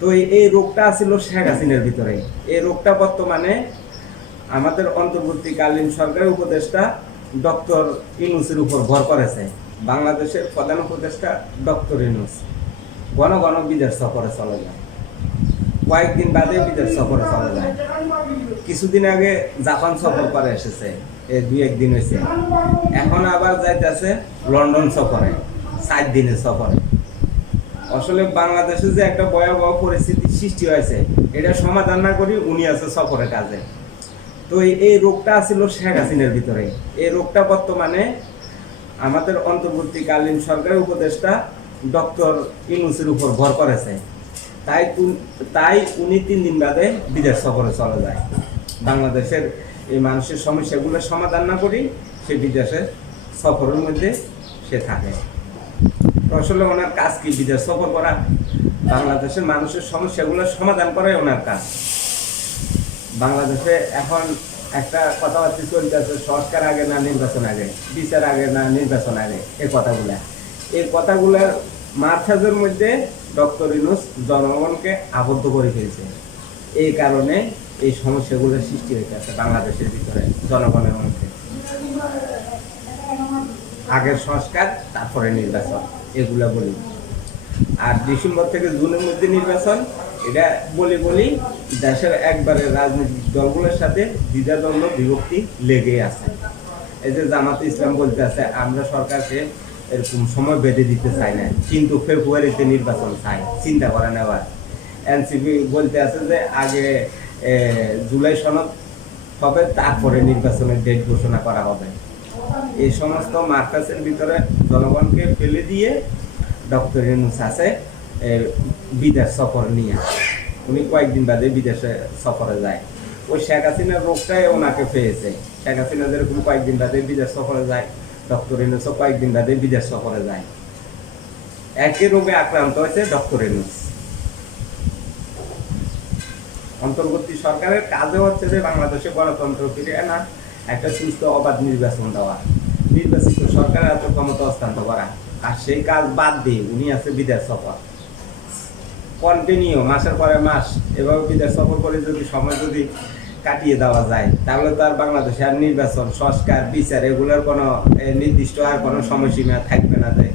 তো এই- রোগটা ছিল শেখ হাসিনার ভিতরে। এই রোগটা বর্তমানে আমাদের অন্তর্বর্তীকালীন সরকারের উপদেষ্টা ডক্টর ইনুসের উপর ভর করেছে। বাংলাদেশের প্রধান উপদেষ্টা ডক্টর ইনুস ঘন ঘন বিদেশ সফরে চলে যায়। কয়েকদিন বাদে বিদেশ সফরে চলে যায়। কিছুদিন আগে জাপান সফর করে এসেছে। এই দুই একদিন হয়েছে। এখন আবার যাইতেছে লন্ডন সফরে। সাত দিনের সফরে। আসলে বাংলাদেশে যে একটা ভয়াবহ পরিস্থিতি সৃষ্টি হয়েছে, এটা সমাধান না করি উনি আছে সফরের কাজে। তো এই- রোগটা ছিল শেখ হাসিনার ভিতরে। এই রোগটা বর্তমানে আমাদের অন্তর্বর্তীকালীন সরকারের উপদেষ্টা ডক্টর ইনুসের উপর ভর করেছে। তাই তাই উনি তিন দিন বাদে বিদেশ সফরে চলে যায়। বাংলাদেশের এই মানুষের সমস্যাগুলো সমাধান না করি সে বিদেশে সফরের মধ্যে সে থাকে। আসলে ওনার কাজ কি? বিদেশ সফর করা, বাংলাদেশের মানুষের সমস্যাগুলো সমাধান করাই ওনার কাজ। বাংলাদেশে এখন একটা কথাবার্তা চলতেছে সংস্কার আগে না, নির্বাচন আগে, বিচার আগে না, নির্বাচন আগে, এই কথাগুলো। এই কথাগুলার মার্থাজের মধ্যে ডক্টর ইনুস জনগণকে আবদ্ধ করে ফেলছে। এই কারণে এই সমস্যাগুলো সৃষ্টি হইতেছে বাংলাদেশের ভিতরে, জনগণের মধ্যে। আগের সংস্কার, তারপরে নির্বাচন, এগুলা বলি। আর ডিসেম্বর থেকে জুনের মধ্যে নির্বাচন, এটা বলি বলি দেশের একবারে রাজনৈতিক দলগুলোর সাথে দ্বিধাদ্বন্দ্ব, বিভক্তি লেগে আছে। এই যে জামাতে ইসলাম বলতে আছে, আমরা সরকারকে এরকম সময় বেঁধে দিতে চাই না, কিন্তু ফেব্রুয়ারিতে নির্বাচন চাই, চিন্তা করেন আবার এনসিপি বলতে আছে যে আগে জুলাই সনদ হবে, তারপরে নির্বাচনের ডেট ঘোষণা করা হবে। এই সমস্ত মার্কাসের ভিতরে জনগণকে ফেলে দিয়ে ডক্টর ইউনুস আছে বিদেশ সফর নিয়ে। উনি কয়েকদিন বাদে বিদেশে সফরে যায়। ওই শেখ হাসিনার রোগটাই ওনাকে পেয়েছে। শেখ হাসিনা যেরকম কয়েকদিন বাদে বিদেশ সফরে যায় ডক্টর ইউনুসও কয়েকদিন বাদে বিদেশ সফরে যায়। একই রোগে আক্রান্ত হয়েছে ডক্টর ইউনুস অন্তর্বর্তী সরকারের কাজে হচ্ছে যে বাংলাদেশে গণতন্ত্র ফিরে আনা, একটা সুস্থ, অবাধ নির্বাচন দেওয়া। নির্বাচিত সরকারের এত ক্ষমতা হস্তান্তর করা। আর সেই কাজ বাদ দিয়ে উনি আছে বিদেশ সফর। কন্টিনিউ মাসের পরে মাস। এভাবে বিদেশ সফর করে যদি সময় যদি কাটিয়ে দেওয়া যায়, তাহলে তো আর বাংলাদেশে আর নির্বাচন, সংস্কার, বিচার, এগুলোর কোনো নির্দিষ্ট আর কোনো সময়সীমা থাকবে না যে